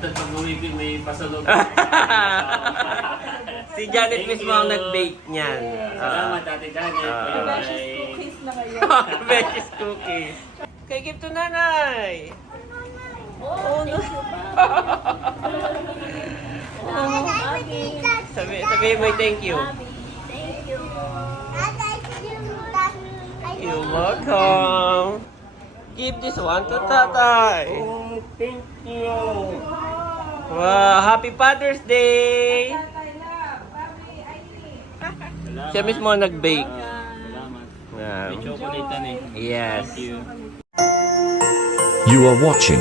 Pag umibig, may pasalog. Si Janet mismo ang nag-bake niyan. Salamat, Ate Janet. Cookies na kayo. Beches cookies. Kay gift to nanay. Oh, no. Sabi mo thank you. Thank you. You're welcome. Give this one to tatay. Oh, thank you. Wow, happy Father's Day. Salamat. Siya mismo ang nag-bake. Salamat. Yeah. May chocolate yan eh. Yes. Thank you. You are watching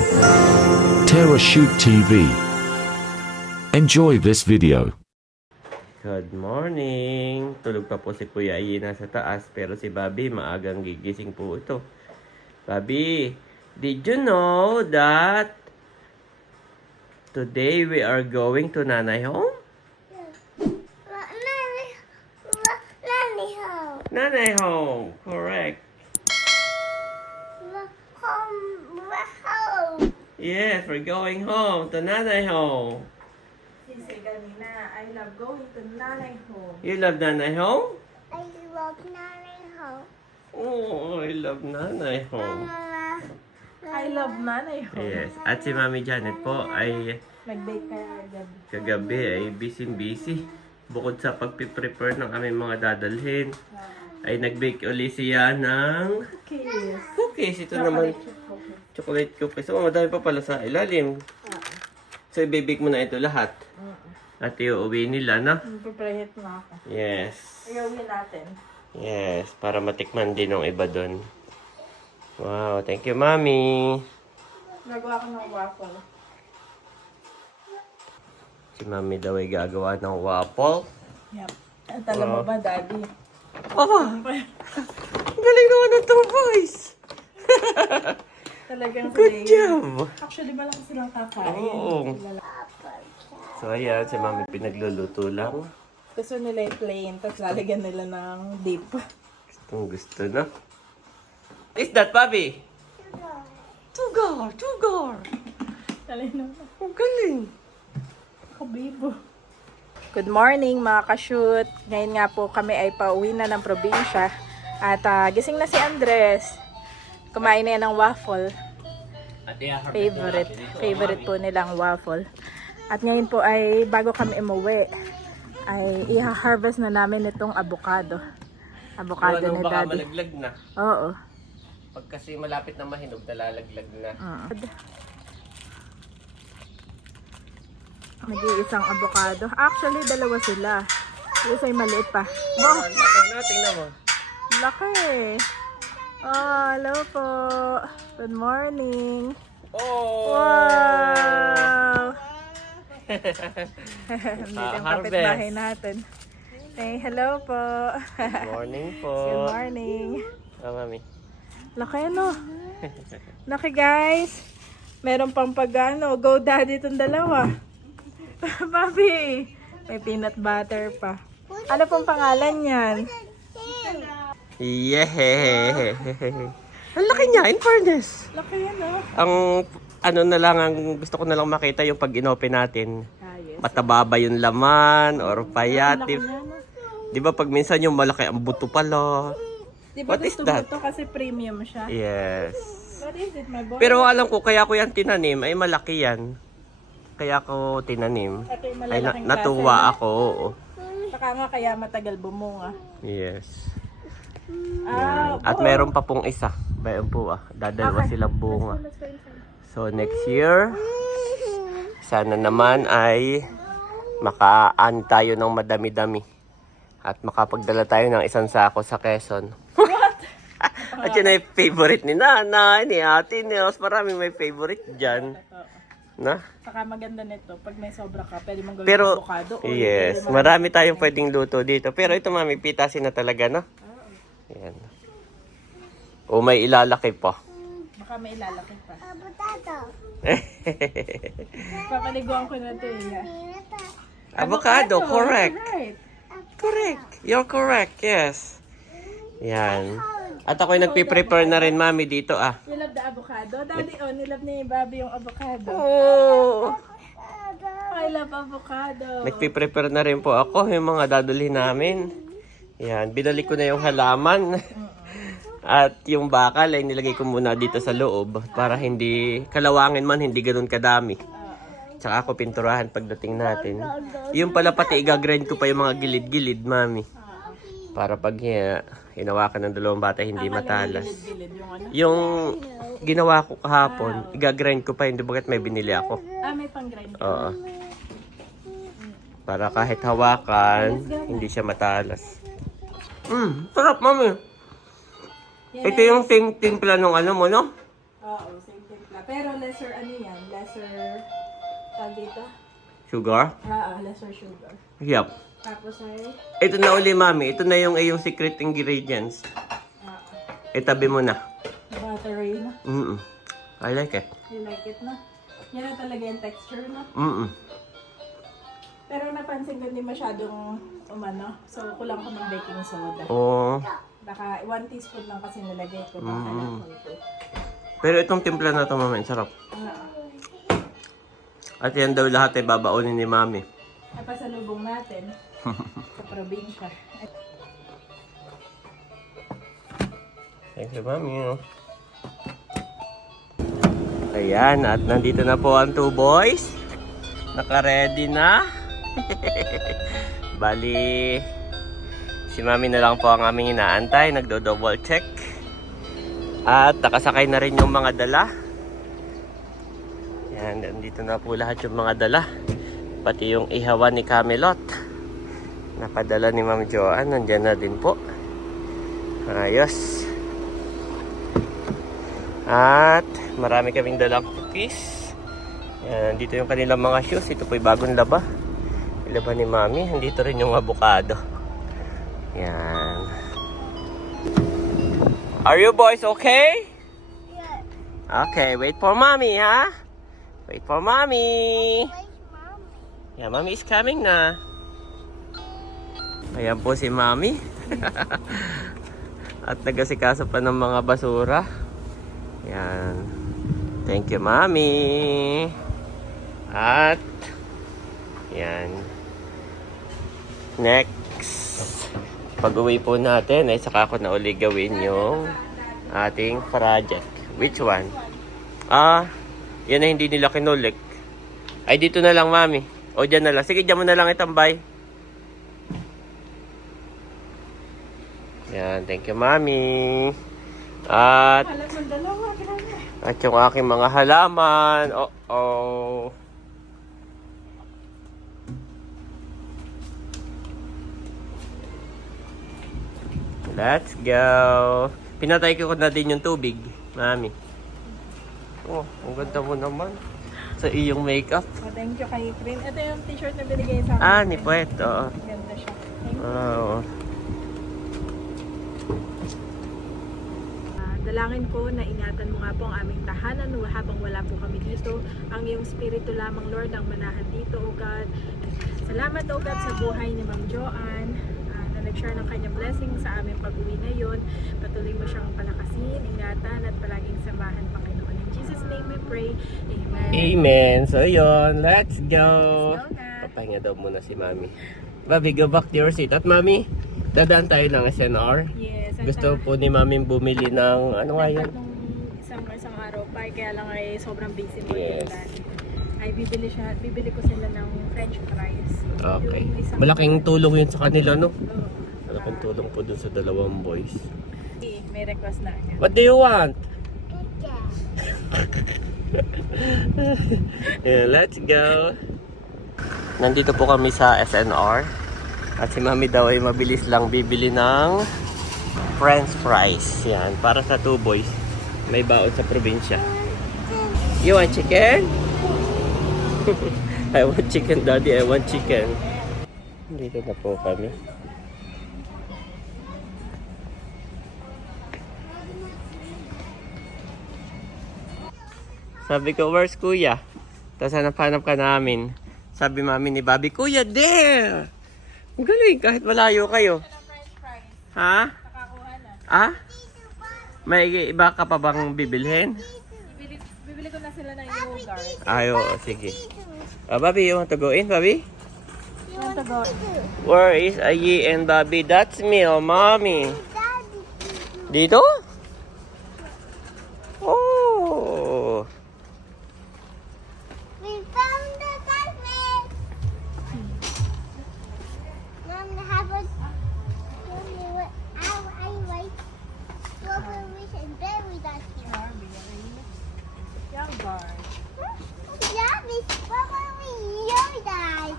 Terra Shoot TV. Enjoy this video. Good morning. Tulog pa po si Kuya Iye nasa taas, pero si Bobby maagang gigising po ito. Bobby, did you know that today we are going to Nanay home? Nanay home, correct. Yes, we're going home to Nanay home. Sisi kanina, I love going to nanay home. You love Nanay home? I love nanay home. Oh, I love Nanay home. I love nanay home. Yes, at si Mami Janet po ay Nag-bake kaya gabi. kagabi ay busy. Bukod sa pagpiprepare ng aming mga dadalhin, ay nag-bake uli siya ng Cookies. cookies. Ito naman, chocolate cookies. Oh, madami pa pala sa ilalim. So, i-bake mo na ito lahat. At iuwi nila, no? Preparehet na ako. Yes. Ayawin natin. Yes, para matikman din ng iba doon. Wow, thank you, Mami. Nagawa ko ng waffle. Si Mami daw ay gagawa ng waffle. Yep. At alam mo ba, Daddy? Oh, ang galing naman ng two boys. Talagang Good job. Actually, malakas silang kakain. Oo. Kilala. So, ayan, si Mami pinagluluto lang. Gusto nila yung plain, tapos lalagyan nila ng dip. Gustong gusto, no? What is that, Bobby? Sugar. Talay naman. Ang galing. Kabibo. Good morning mga ka-shoot. Ngayon nga po kami ay pauwi na ng probinsya. At gising na si Andres. Kumain na yan ng waffle. Favorite po nilang waffle. At ngayon po ay bago kami umuwi, ay i-harvest na namin itong avocado. Avocado ni baka Daddy. malaglag na. Oo. Pag kasi malapit na mahinog, nalalaglag na. Nag-iisang avocado. Actually, dalawa sila. Yung isa'y maliit pa. Wow! Tingnan mo. Laki! Oh, hello po. Good morning. Oh! Wow! Hindi yung kapitbahay natin. Hey, hello po. Good morning po. Good morning. Oh, Mami. Laki ano? Laki guys. Meron pang pagano. Go daddy itong dalawa. Bobby. May peanut butter pa. Ano pong pangalan yan? Yeah! Ang laki niya, in fairness. Laki yan oh. Ang ano na lang, ang gusto ko na lang makita yung pag inopen natin. Yes. Mataba ba yung laman or payat? Laki yan oh. Di ba pag minsan yung malaki ang buto pala? Di ba What is gusto that? mo to kasi premium siya? Yes. What is it, my boy? Pero alam ko, kaya ko yan tinanim, ay malaki yan. Kaya ko tinanim. Ito yung Ay malalaking natuwa klase, ako, oo. Saka nga kaya matagal bumunga. Yes. Ah, At meron pa pong isa. Bayan po dadalawa silang bunga. So next year, sana naman ay makaan tayo ng madami-dami. At makapagdala tayo ng isang sako sa Quezon. What? At yun ay favorite ni nanay, ni ate, ni Os. Maraming may favorite dyan. Na? Saka maganda nito, pag may sobra ka, pwede mong gawin Pero, avocado. O yes, pwede marami tayong pwedeng luto dito. Pero ito mami, pitasin na talaga, no? Ayan. O may ilalaki pa. Baka may ilalaki pa. Potato. Papaliguan ko na ito eh. Avocado, correct. Right. Correct. You're correct, yes. Yan. At ako'y nagpiprepare na rin, mami, dito You love the avocado? Daddy, oh, nilove ni Bobby yung avocado. Oh! of avocado. Nagpiprepare na rin po ako yung mga dadalhin namin. Yan, binalik ko na yung halaman. At yung bakal ay nilagay ko muna dito sa loob para hindi, kalawangin man, hindi ganun kadami. Tsaka ako pinturahan pagdating natin. Yung pala pati igagrind ko pa yung mga gilid-gilid, mami. Para pag hinawakan ng dalawang bata, hindi matalas. Gilid-gilid yung ano. Yung ginawa ko kahapon, igagrind ko pa, hindi bakit may binili ako. May pang-grind. Oo. Para kahit hawakan, hindi siya matalas. Sarap, mami. Ito yung timpla nung ano mo, no? Oo, same timpla. Pero lesser ano yan? Lesser, tag dito? Sugar? Lesser sugar. Yup. Tapos ay, Ito na uli, mami. Ito na yung iyong secret ingredients. Itabi mo na. buttery na. I like it. You like it na? Yan na talaga yung texture na. Pero napansin ko hindi masyadong umano. So, kulang ko ng baking soda. Oo. Baka 1 teaspoon lang kasi nilagay ko. Baka lang ito. Pero itong timpla na ito, mami, sarap. At yan daw lahat ay babaunin ni mami. Ay pasalubong natin sa probinsya. Thank you, mami. Ayan, at nandito na po ang 2 boys. Naka-ready na. Bali, si mami na lang po ang aming inaantay. Nagdo-double check. At nakasakay na rin yung mga dala. Yan, nandito na po lahat yung mga dala. Pati yung ihawan ni Camelot. Napadala ni Ma'am Joanne. Nandyan na din po. Ayos. At marami kaming dalang cookies. Yan, dito yung kanilang mga shoes. Ito po yung bagong laba. Ilaba ni Mami. Dito rin yung avocado. Yan. Are you boys okay? Yeah. Okay, wait for Mommy, ha? Wait for Mommy. Where's mommy? Yeah, Mommy is coming na. Ayan po si Mommy. At nagasikaso pa ng mga basura. Yan. Thank you, Mommy. At yan. Next, pag-uwi po natin ay saka ko na uli gawin yung ating project. Which one? Yan na hindi nila kinulik. Ay, dito na lang, Mami. O, dyan na lang. Sige, dyan mo na lang itambay. Yan, thank you, Mami. At yung aking mga halaman. Oh. Let's go. Pinatay ko na din yung tubig, Mami. Oh, ang ganda mo naman. Sa iyong makeup. Thank you kay Prin. Ito yung t-shirt na binigay sa akin. Ni Puet. Oo. Ganda siya. Thank you. Oo. Dalangin ko na ingatan mo nga po ang aming tahanan habang wala po kami dito. Ang iyong spirito lamang, Lord, ang manahan dito, O God. Salamat, O God, sa buhay ni Ma'am Joanne na nag-share ng kanyang blessing sa aming pag-uwi ngayon. Patuloy mo siyang palakasin, ingatan, at palaging samahan, Panginoon. In Jesus' name we pray. Amen. Amen. So, yun. Let's go. Let's go na. Papahinga daw muna si Mami. Bobby, go back to your seat. At Mami, dadaan tayo ng SNR. Yes. Gusto po ni Mami bumili ng, ano nga yan? Isang araw pa, kaya lang ay sobrang busy mo. Yes. Ay bibili ko sila ng French fries. Okay. Yung isang- Malaking tulong yun sa kanila, no? Oo. Malaking tulong po dun sa dalawang boys. May request na agad. What do you want? Yeah, let's go. Nandito po kami sa SNR. At si Mami daw ay mabilis lang bibili ng French fries. Yan, para sa 2 boys. May baon sa probinsya. You want chicken? I want chicken, Daddy. I want chicken. Dito na po kami. Sabi ko, where's Kuya? Tapos hanap-hanap ka namin. Sabi Mami ni Bobby, Kuya, there! Ang galing, kahit malayo kayo. Ha? Ah? May iba ka pa bang bibilhin? Bibili ko na sila ng yogurt. Ay, oo, sige. Bobby, you want to go in, Bobby? You want to go? Where is Ayi and Bobby? That's me, oh, mommy. Daddy. Dito? Oh. We found the dolphin. Mom, have a. I like strawberries and berries that here. Young bird. Yummy strawberry, yum, guys.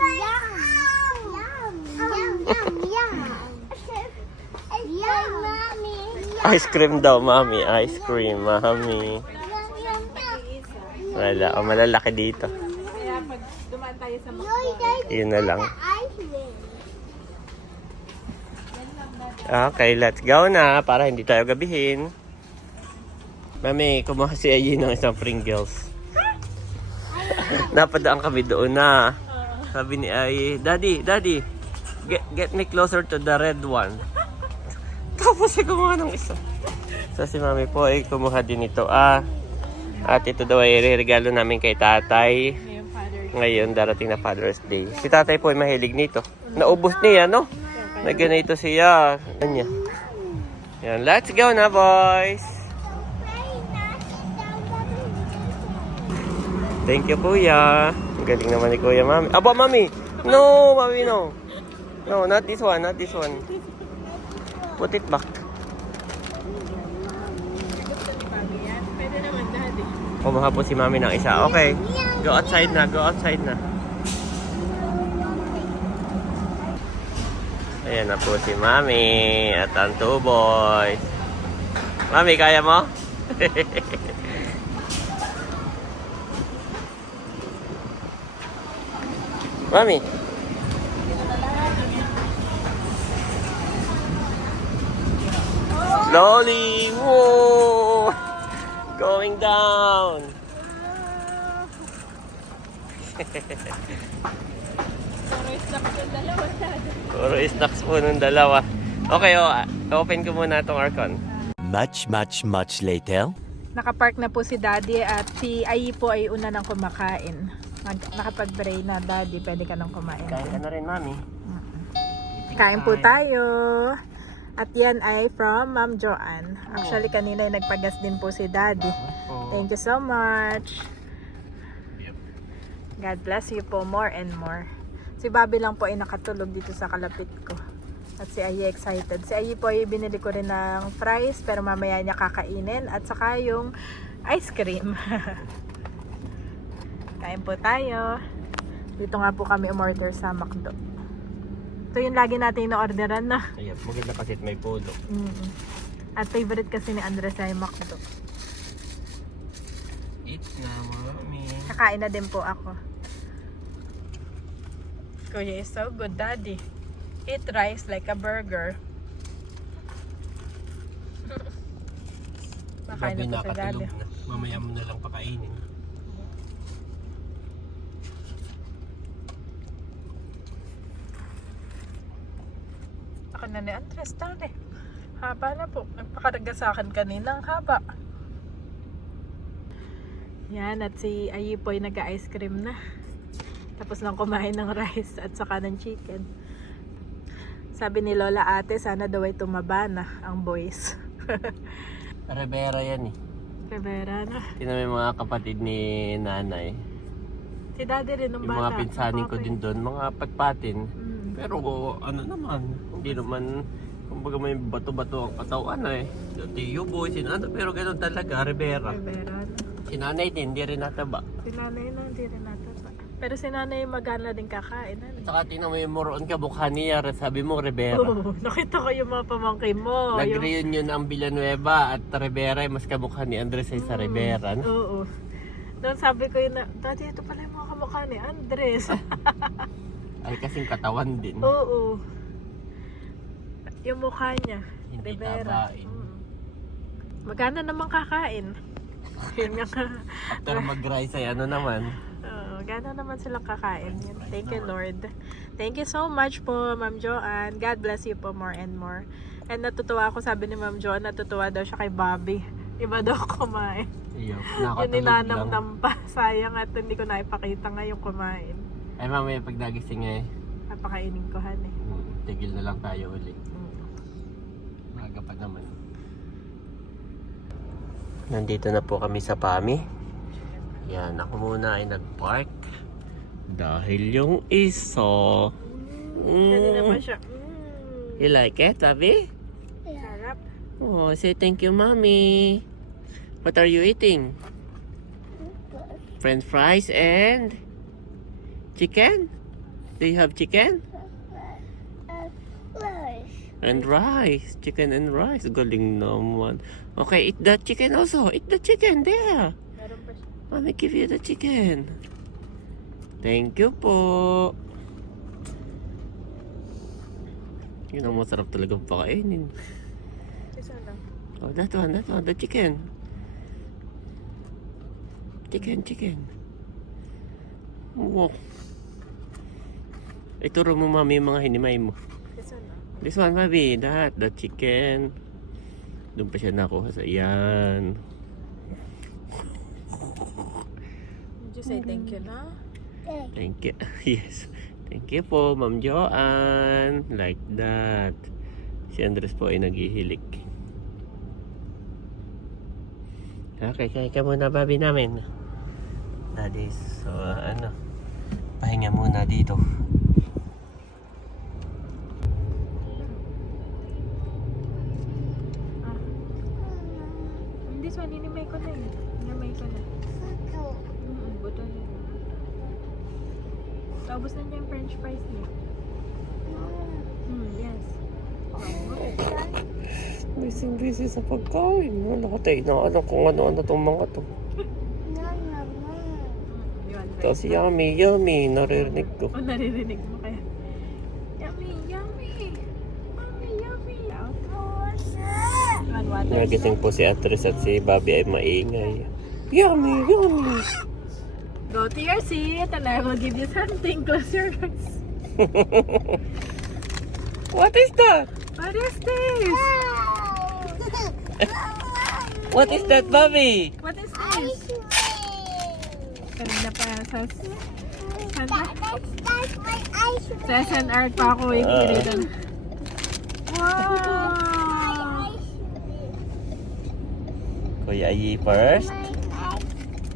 Yum, yum, yum, yum. Yum, mommy. Ice cream daw, mommy. Ice cream, mommy. Yum, yum, yum. Wala, oh, malalaki dito. Kaya pag dumaan tayo sa Yoy, guys, Yun na lang. ice cream. Okay, let's go na para hindi tayo gabihin. Mami, kumuha si Ayi ng isang Pringles. Napadaan kami doon na. Sabi ni Ayi, Daddy, get me closer to the red one. Tapos ay kumuha ng isa. So si Mami po ay kumuha din ito. At ito daw ay regalo namin kay tatay. Ngayong Father. Ngayon darating na Father's Day. Si tatay po ay mahilig nito. Naubos niya, no? May ganito siya. Yan. Yan, let's go na, boys. Thank you, Kuya. Ang galing naman ni Kuya, Mami. Aba, Mami! No, Mami, no. No, not this one, not this one. Put it back. Pwede naman, Daddy. Kumuha po si Mami ng isa. Okay, go outside na, go outside na. Ayan na po si Mami at ang 2 boys. Mami, kaya mo? Mami. Slowly. Whoa. Going down. Puro snacks po ng dalawa. Okay, open ko muna itong aircon. Much later. Nakapark na po si Daddy at si Ayi po ay una nang kumakain. Nakapag-pray na, Daddy, pwede ka nang kumain. Kain ka na rin, Mami. Kain po tayo. At yan ay from Ma'am Joanne. Actually, kanina ay nagpagas din po si Daddy. Thank you so much. God bless you po more and more. Si Bobby lang po ay nakatulog dito sa kalapit ko. At si Ayi excited. Si Ayi po ay binili ko rin ng fries pero mamaya niya kakainin. At saka yung ice cream. Kain po tayo. Dito nga po kami umorder sa McDo. Ito yung lagi natin ino-orderan na. Ayan, maganda kasi may pulo. At favorite kasi ni Andres ay McDo. Eat na, Mami. Kakain na din po ako. Kuya is so good, Daddy. Eat rice like a burger. Makain Gabi na po si Daddy. nakatulog na. Mamaya mo na lang pakainin. Ako na ni Andres, Daddy. Haba na po. Nagpakarga sa akin kanina ang haba. Yan, at si Ayi po ay nag-ice cream na. Tapos nang kumain ng rice at saka ng chicken. Sabi ni Lola Ate, sana daw ay tumaba na ang boys. Rivera yan eh. Rivera na. Tingnan mo yung mga kapatid ni nanay. Si Daddy rin ng Yung bata. mga pinsanin ko din doon, mga patpatin. Mm. Pero ano naman, hindi naman, kumbaga may bato-bato ang katawan eh. Tiyo boy, sinano, pero ganoon talaga, Rivera. Rivera na. Si nanay din, hindi rin nataba. Si nanay na, hindi rin natapa. Pero si nanay magana din kakain. Ano? Saka tingnan mo yung moroon ka, mukha niya, sabi mo Rivera. Oh, nakita ko yung mga pamangkin mo. Yung... Nag-reunion ang Villanueva at Rivera, mas kamukha ni Andres ay sa Rivera. No? Oo. Doon sabi ko yun na, Daddy, ito pala yung mga kamukha ni Andres. Ay kasing katawan din. Oo. Yung mukha niya, Hindi Rivera. tabain. Magana naman kakain. Yun nga. After mag-rice ay ano naman. Gano'n naman silang kakain. Thank you, Lord. Thank you so much po, Ma'am Joanne. God bless you po more and more. And natutuwa ako, sabi ni Ma'am Joanne, natutuwa daw siya kay Bobby. Iba daw kumain. Iyo, Yung nakatulog lang. ninanam-nam pa. Sayang at hindi ko naipakita ngayong kumain. Ay mamaya pag nagising eh, Napakainin ko han eh. tigil na lang tayo ulit. Maaga pa naman. Nandito na po kami sa PAMI. Yan, ako muna ay nag-park. Dahil yung iso. Kanina pa siya. You like it, Abby? Sarap. Oh, say thank you, Mommy. What are you eating? French fries and chicken? Do you have chicken? Rice. And rice. Chicken and rice. Galing naman. Okay, eat the chicken also. Eat the chicken there. Meron pa siya. Mommy give you the chicken. Thank you po. Yun ang masarap talagang pakainin. Isa lang. Oh, that one, the chicken. Chicken. Wow. Ituro mo mami yung mga hinimay mo. Isa lang. This one, baby. The chicken. Doon pa siya nakuha sa yan. Did you say thank you na? Thank you. Yes. Thank you po, Ma'am Joanne. Like that. Si Andres po ay naghihilik. Okay, kaya ka muna, baby namin. Daddy, so pahinga muna dito. This one, inimay ko na eh. Inimay ko na. Buto na. Tapos na niya yung french fries niya. Yes. Busy sa pagkain. Nakatay na ano kung ano-ano tong mga to. Yun. Tapos yummy. Naririnig ko. O, naririnig mo kaya. Yummy. One water. Nagising po si Atris at si Bobby ay maingay. Yummy. Go to your seat and I will give you something. Close your eyes. What is that? What is this? What is that, Bobby? What is this? Kanina pa sa That's my ice cream. sa SNR pa ako doon. Wow! Kuya Ayi first.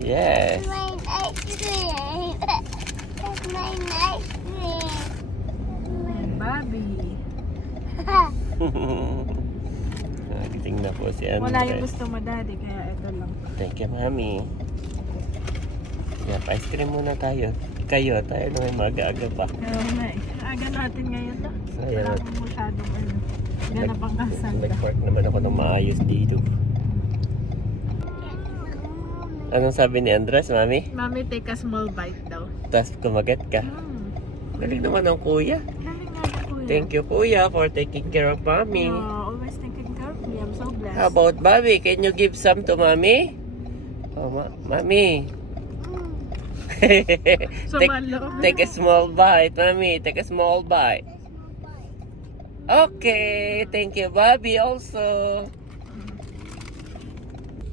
Yes. My ice cream. That's my ice cream. Bobby. Nagising na po si Andres. Wala yung gusto mo, Daddy, kaya ito lang. Thank you, Mami. Yep, ice cream muna tayo. Tayo na may mag-aga pa. Oo na eh. Aga natin ngayon na. Sayang. Wala akong masyadong ganap ang kasal. Nag-park naman ako ng maayos dito. Anong sabi ni Andres, Mami? Mami, take a small bite daw. Tapos kumagat ka. Galing naman ng kuya. Galing nga na, Kuya. Thank you, kuya, for taking care of Mami. Always taking care of me. I'm so blessed. How about Bobby? Can you give some to Mami? Oh, Mami. take a small bite, Mami. Take a small bite. Okay. Thank you, Bobby, also.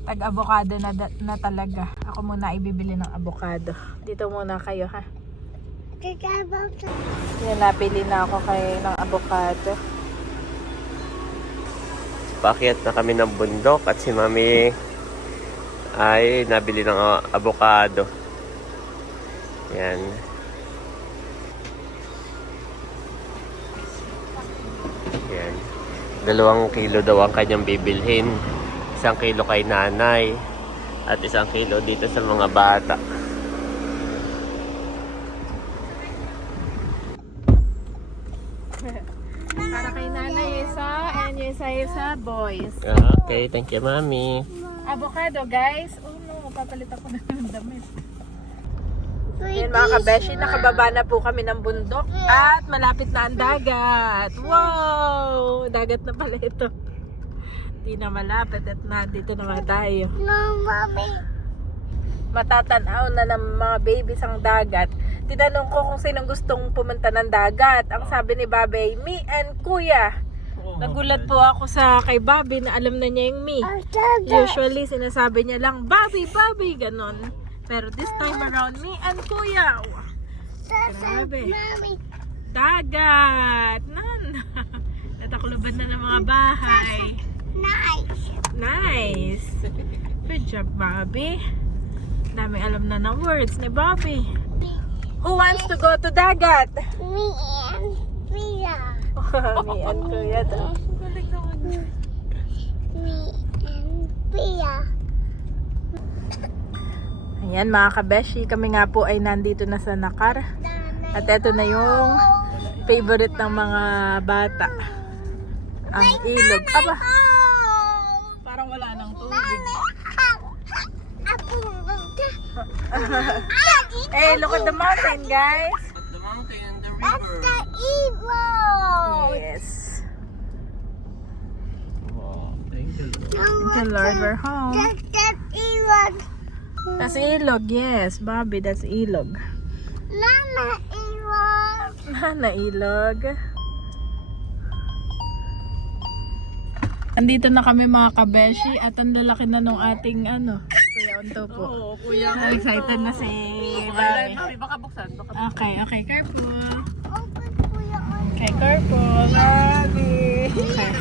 Tag-avocado na talaga. Ako muna ibibili ng avocado. Dito muna kayo, ha? Yan, napili na ako kayo ng avocado. Paakyat na kami ng bundok at si Mami ay nabili ng avocado. Yan. Yan. 2 kilo daw ang kanyang bibilhin. 1 kilo kay nanay at 1 kilo dito sa mga bata. Para kay nanay isa and yung isa boys. Okay, thank you, Mami. Avocado, guys. Oh no, papalit ako ng damit. Yan mga kabeshi, nakababa na po kami ng bundok at malapit na ang dagat. Wow! Dagat na pala ito. Di na malapit at nandito naman tayo. No, Mommy. Matatanaw na ng mga babies ang dagat. Tinanong ko kung sinong gustong pumunta ng dagat. Ang sabi ni Babay, me and Kuya. Nagulat po ako sa kay Bobby na alam na niya yung me. Usually, sinasabi niya lang, Bobby, Bobby, ganon. Pero this time around, me and Kuya. Grabe. Mommy. Dagat! Nan! Natakloban na ng mga bahay. Nice. Nice! Good job, Bobby. Dami alam na ng words ni Bobby. Who wants to go to dagat? Me and Mia. Me and Kuya daw. Me and Mia. Ayan mga kabeshi, kami nga po ay nandito na sa Nakar. At eto na yung favorite ng mga bata. Ang ilog. Aba, parang wala nang tubig. Hey, look at the mountain, guys. The mountain and the That's the evil. Yes. Wow, thank you. Thank you, Lord, we're home. That's evil. That's ilog, yes. Bobby, that's ilog. Mama evil. Na ilog. Andito na kami mga kabeshi at ang lalaki na nung ating Kuya Onto po. Oo, Kuya. Excited na si Bobby. Baka buksan. Okay, okay, careful. Open Kuya on. Okay, careful. Bobby. Okay.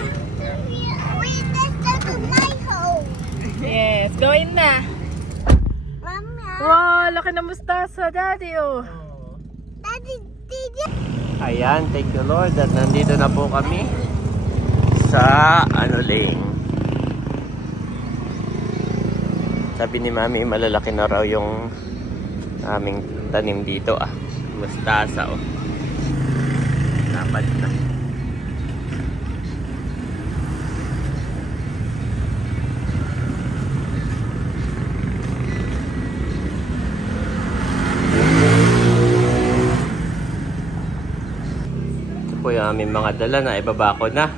Wait, that's my home. Yes, going na. Mama. Wow, laki na mustasa, Daddy, oh. Daddy, did you? Ayan, thank you Lord at nandito na po kami sa Ling. Sabi ni Mami, malalaki na raw yung aming tanim dito mustasa Dapat na. Ito po yung aming mga dala na ibaba ko na.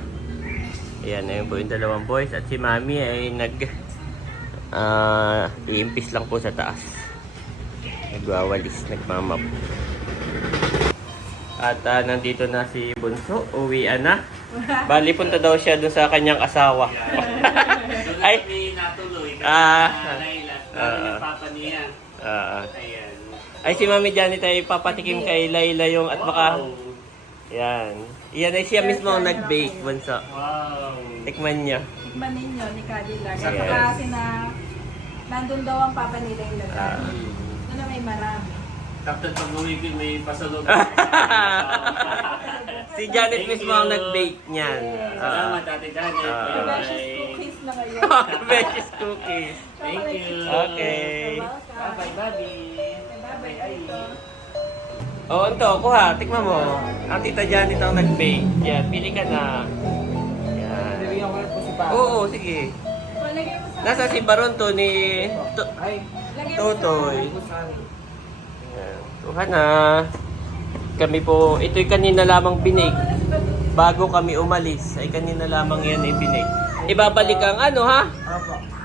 Ayan, ayun po yung dalawang boys at si Mami ay iimpis lang po sa taas. Nagwawalis, nagmamap. At nandito na si Bunso, uwian na. Bali, punta daw siya doon sa kanyang asawa. Ay! Natuloy. Laila. Papa niya. Ayan. Ay, si Mami Janet ay papatikim kay Laila yung at baka... Yan. Yan ay siya mismo ang nag-bake, Bunso. Wow. Tikman niya. Tikman ninyo ni Cadillac. Yes. At saka nandun daw ang papa nila yung lagay. Doon na may marami. Captain, pag uwi ko, may pasalubong. Si Janet mismo ang nag-bake niyan. Salamat, Ate Janet. Precious Bye-bye. cookies na ngayon. Precious cookies. Thank you. Okay. Bye-bye, Bobby. Bye-bye, Tito. Oo, ito. Kuha. Tikman mo. Ang tita Janet ang nag-bake. Yan. Pili ka na. Yan. Oo, sige. Lagay mo sa... Nasa si Baron to ni Lagay mo Totoy. Yan. Kuha na. Kami po, ito'y kanina lamang binake. Bago kami umalis, ay kanina lamang yan ay binake. Ibabalik ang ha?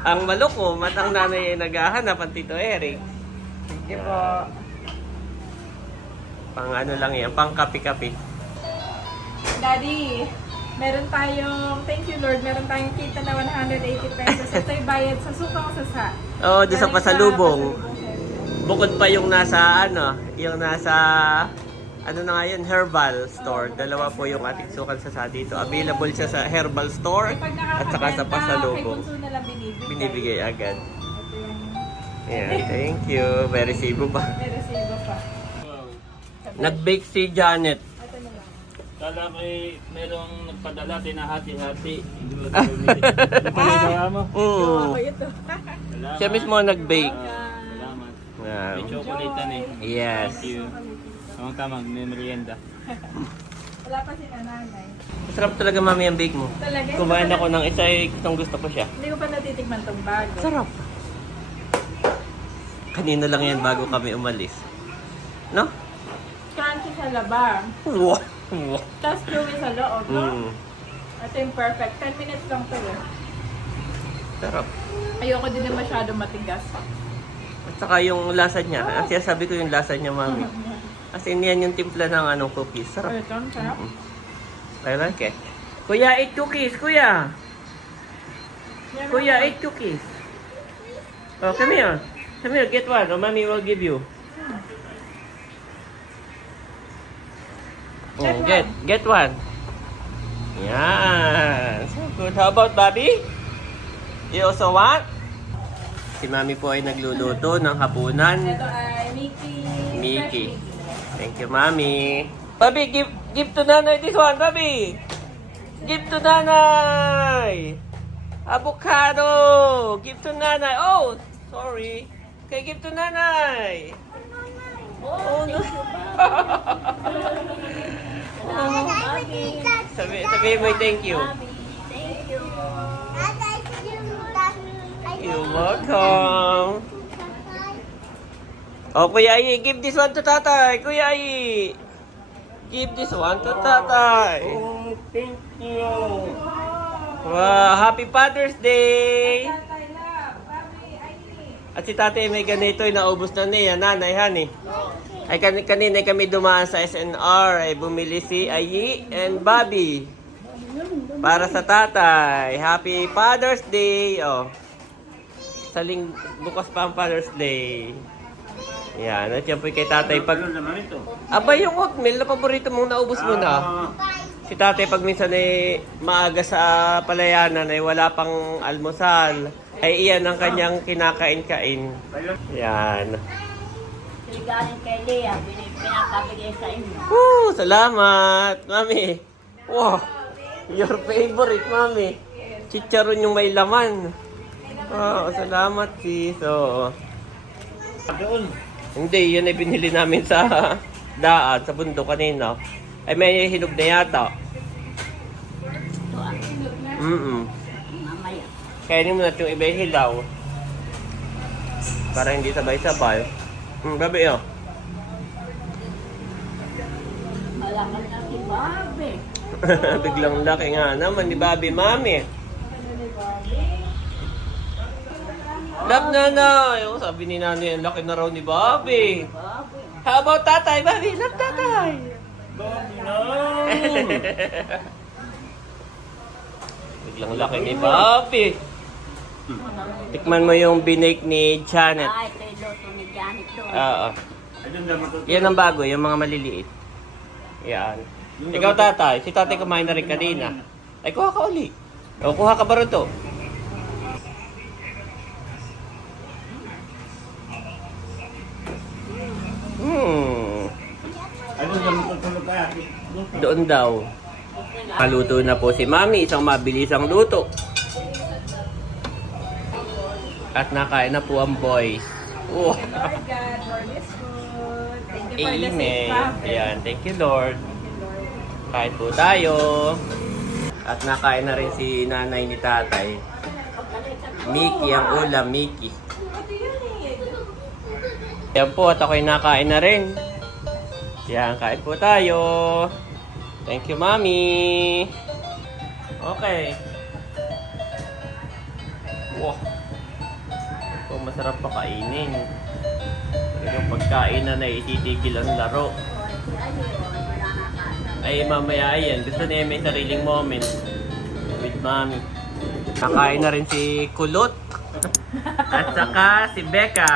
Ang maloko, matang nanay ay naghahanap ang Tito Eric. Sige po. Pang lang yan, pang kapi-kapi. Daddy, meron tayong, thank you Lord, meron tayong kita na 180 pesos. Ito'y bayad sa suka o sa Oo, doon sa Galing pasalubong. Pasalubong. Bukod pa yung nasa yung nasa na nga yun, herbal store. Dalawa po yung ating sukan sa dito. Available siya sa herbal store Pag at saka sa nakakabenta, pasalubong. kay Bunso na lang Binibigay agad. Ito yung Ayan, thank you. May resibo ba? may resibo pa. Nag-bake si Janet. Ito na lang. Kala ko merong nagpadala, tinahati-hati. Ano pa nagawa mo? Oo. Ako ito. Salamat. Siya mismo ang nag-bake. Salamat. Wow. May chocolate yan eh. Yes. Thank you. Tamang merienda. Wala pa si nanay. Masarap talaga mami ang bake mo. Talaga? Kumain ako ng isa ay gustong gusto ko siya. Hindi ko pa natitikman tong bago. Sarap. Kanina lang yan bago kami umalis. No? Crunchy sa laba. Wow. Wow. Tapos chewy sa loob, no? Mm. Ito yung perfect. 10 minutes lang to eh. Sarap. Ayoko din na masyado matigas. At saka yung lasa niya. Ang sinasabi ko yung lasa niya, mami. Kasi yan yung timpla ng cookies. Sarap. Ito, ang sarap. I like it. Kuya, eat cookies, kuya. Kuya, eat cookies. Oh, come here. Come here, get one. Oh, mommy will give you. Oh, get one. Yan. So good. How about Bobby? You also want? Si mami po ay nagluluto ng hapunan. Ito ay Mickey. Thank you, mami. Bobby, give to nanay this one, Bobby. Give to nanay. Avocado. Give to nanay. Oh, sorry. Okay, give to nanay. Oh, no. Sabi mo thank you. You're welcome. Oh, Kuya Ai, give this one to tatay. Kuya Ai. Give this one to tatay. Oh, thank you. Wow, happy Father's Day. At si tatay may ganito, naubos na niya, nanay, honey. Ay kanina kami dumaan sa SNR, ay bumili si Ai and Bobby. Para sa tatay. Happy Father's Day. Oh. Bukas pa ang Father's Day. Yan. At yan po kay tatay pag... Ano naman ito? Aba, yung oatmeal na paborito mong naubos mo na. Si tatay pag minsan ay maaga sa palayanan ay wala pang almusal. Ay iyan ang kanyang kinakain-kain. Yan. Galing kay Lea, pinakabigay sa inyo. Woo! Salamat, mami. Wow! Your favorite, mami. Chicharon yung may laman. Wow, salamat, sis. Oh. Doon. Hindi, yun ay binili namin sa daan, sa bundok kanina. Ay may hinog na yata. Mamaya. Kainin mo natin yung iba yung hilaw. Para hindi sabay-sabay. Gabi oh. Malaman na si Bobby. Biglang laki nga naman ni Bobby, mami. Love nanay. Oh, sabi ni nanay, ang laki na raw ni Bobby. How about tatay, Bobby? Love tatay. Biglang laki ni Bobby. Tikman mo yung binake ni Janet. Ay, ito yung luto ni Janet doon. Oo. Ayun na matutunan. Yan ang bago, yung mga maliliit. Yan. Ikaw tatay, si tatay kumain na rin kanina. Ay, kuha ka uli. O, kuha ka ba rin to? Ayun na matutunan kaya. Doon daw. Paluto na po si Mami, isang mabilisang luto. At nakain na po ang boys. Oh. Lord God for this food. Thank you for the safe Amen. travel. Ayan, thank you Lord. Kain po tayo. At nakain na rin si nanay ni tatay. Mickey ang ulam, Mickey. Yan po, at ako'y nakain na rin. Yan, kain po tayo. Thank you, Mami. Okay. Wow. Ito, masarap pa kainin. Yung pagkain na naititigil ang laro. Ay, mamaya yan. Gusto niya may sariling moment with Mami. Nakain na rin si Kulot. At saka si Becca.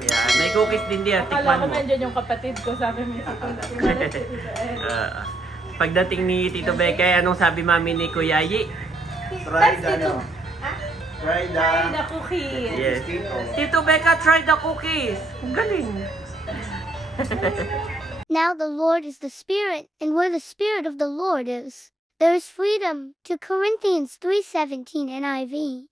Yan, may cookies din diyan. Akala Tikman ko mo. nandiyan yung kapatid ko. Sabi mo Pagdating ni Tito Becca, anong sabi Mami ni Kuya Yi? Try the Try cookies. Yes. Tito Becca, try the cookies. Ang galing. Now the Lord is the Spirit, and where the Spirit of the Lord is, there is freedom. 2 Corinthians 3:17 NIV.